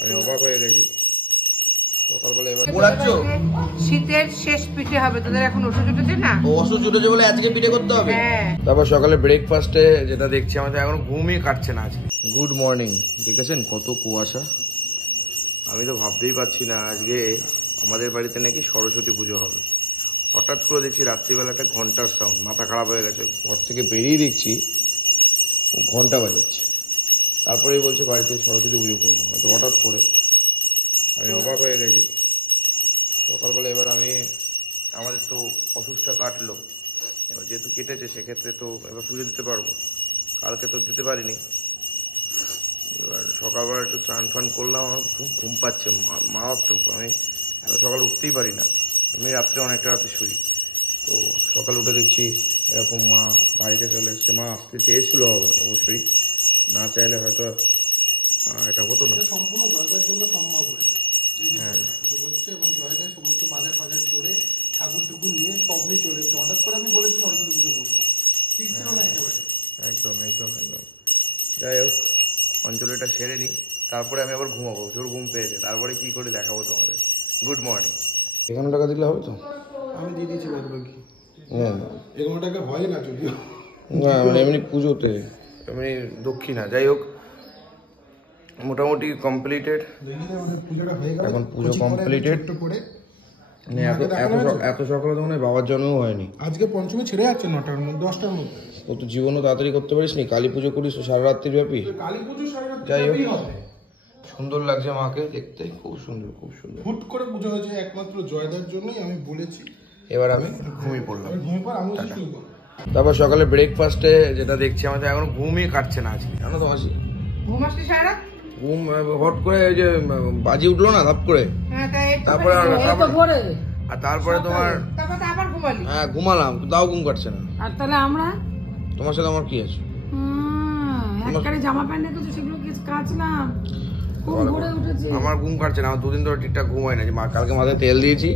আমি অবাক হয়ে গেছি। সকালবেলা এবার শীতের শেষ পিঠে হবে, তোদের এখন ওষুধ উঠেছে না? ওষুধ উঠেছে বলে আজকে পিঠে করতে হবে। তারপর সকালে ব্রেকফাস্টে যেটা দেখছি আমাদের এখন ঘুমই কাটছে না আজকে। Good morning. দেখেছেন কত কুয়াশা, আমি তো ভাবতেই পারছি না আজকে আমাদের বাড়িতে নাকি সরস্বতী পুজো হবে। হঠাৎ করে দেখছি রাত্রিবেলা একটা ঘন্টার সাউন্ড, মাথা খারাপ হয়ে গেছে। ঘর থেকে বেরিয়ে দেখছি ঘন্টা বাজাচ্ছে, তারপরেই বলছে বাড়িতে সরস্বতী পুজো করবো। তো হঠাৎ করে আমি অবাক হয়ে গেছি। সকালবেলা এবার আমাদের তো অসুখটা কাটলো, এবার যেহেতু কেটেছে সেক্ষেত্রে তো এবার পুজো দিতে পারবো। কালকে তো দিতে পারিনি। এবার সকালবেলা একটু চান ফান করলাম, আমার খুব ঘুম পাচ্ছে মারাত্মক। আমি এত সকালে উঠতেই পারি না, আমি রাত্রে অনেকটা রাতে শুই। তো সকালে উঠে দেখছি এরকম মা বাড়িতে চলে এসছে। মা আসতে চেয়েছিল অবশ্যই, না চাইলে হয়তো এটা হতো না। সম্পূর্ণ জয়দার জন্য সম্ভব হয়েছে। হ্যাঁ হচ্ছে এবং জয়দার সমস্ত বাজার ফাজার করে ঠাকুর টুকুর নিয়ে সব নিয়ে চলে এসছে। হঠাৎ করে আমি বলেছি সরস্বতী পুজো করবো, ঠিক ছিল না একেবারে। একদম একদম একদম। যাই হোক, অঞ্চলটা সেরে নিই, তারপরে আমি আবার ঘুমাবো। জোর ঘুম পেয়েছে, তারপরে কি করে দেখাবো তোমাদের। Good morning. 51 টাকা দিলে হবে তো? আমি দিয়ে দিয়েছি বাদ বাকি। হ্যাঁ 51 টাকা হয় না যদিও, না মানে এমনি পুজোতে এমনি দক্ষিণা। যাই হোক, মোটামুটি কমপ্লিটেড। এখন পুজো কমপ্লিটেড। এত সকালে তো মানে বাবার জন্মও হয়নি। আজকে পঞ্চমী ছেড়ে যাচ্ছে 9টার মধ্যে 10টার মধ্যে। ও তো জীবনও তাড়াতাড়ি করতে পারিস নি, কালী পুজো করিস সারা রাত্রি ব্যাপী। যাই হোক, সুন্দর লাগছে মাকে দেখতে, খুব সুন্দর খুব সুন্দর। হুট করে পুজো হয়েছে একমাত্র জয়দার জন্যই, আমি বলেছি। এবার আমি ঘুমিয়ে পড়লাম। আমি তারপর সকালে ব্রেকফাস্টে যেটা দেখছি আমাদের এখন ঘুমই কাটছে না আজকে, জানো তো মাসি? ঘুম হট করে ওই যে বাজি উঠলো না ধাপ করে, তারপরে তোমার হ্যাঁ ঘুমালাম, তাও ঘুম কাটছে না। আর তাহলে আমরা তোমার সাথে আমার কি আছে? জামা প্যান্ট তো সেগুলো কাচলাম, আমার ঘুম কাটছে না। আমার দুদিন ধরে ঠিকঠাক ঘুম হয় না। কালকে মাথায় তেল দিয়েছি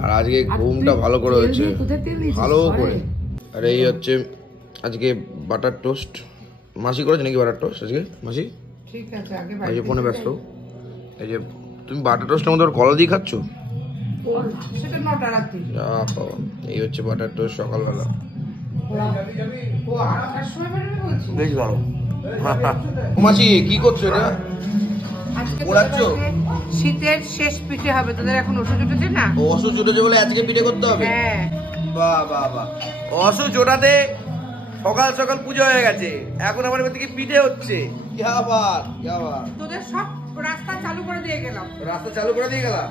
আর আজকে ঘুমটা ভালো করে হচ্ছে, ভালো করে। আর এই হচ্ছে আজকে বাটার টোস্ট। মাসি করেছে নাকি বাটার টোস্ট আজকে? মাসি ঠিক আছে, আগে এই যে ফোনে ব্যস্ত। এই যে তুমি বাটার টোস্টের মধ্যে কলা দিয়ে খাচ্ছ? সেটা 9টা রাতে। এই হচ্ছে বাটার টোস্ট সকালবেলা। বেশ ভালো। মাসি কি করছো এটা? শীতের শেষ পিঠে হবে, তোদের এখন ওষুধ উঠেছে না? ওষুধ উঠেছে বলে আজকে পিঠে করতে হবে। হ্যাঁ বাহ বাহ বাহ। ওষুধ ওঠাতে সকাল সকাল পুজো হয়ে গেছে, এখন আমার থেকে পিঠে হচ্ছে। তোদের সব রাস্তা চালু করে দিয়ে গেলাম। রাস্তা চালু করে দিয়ে গেলাম।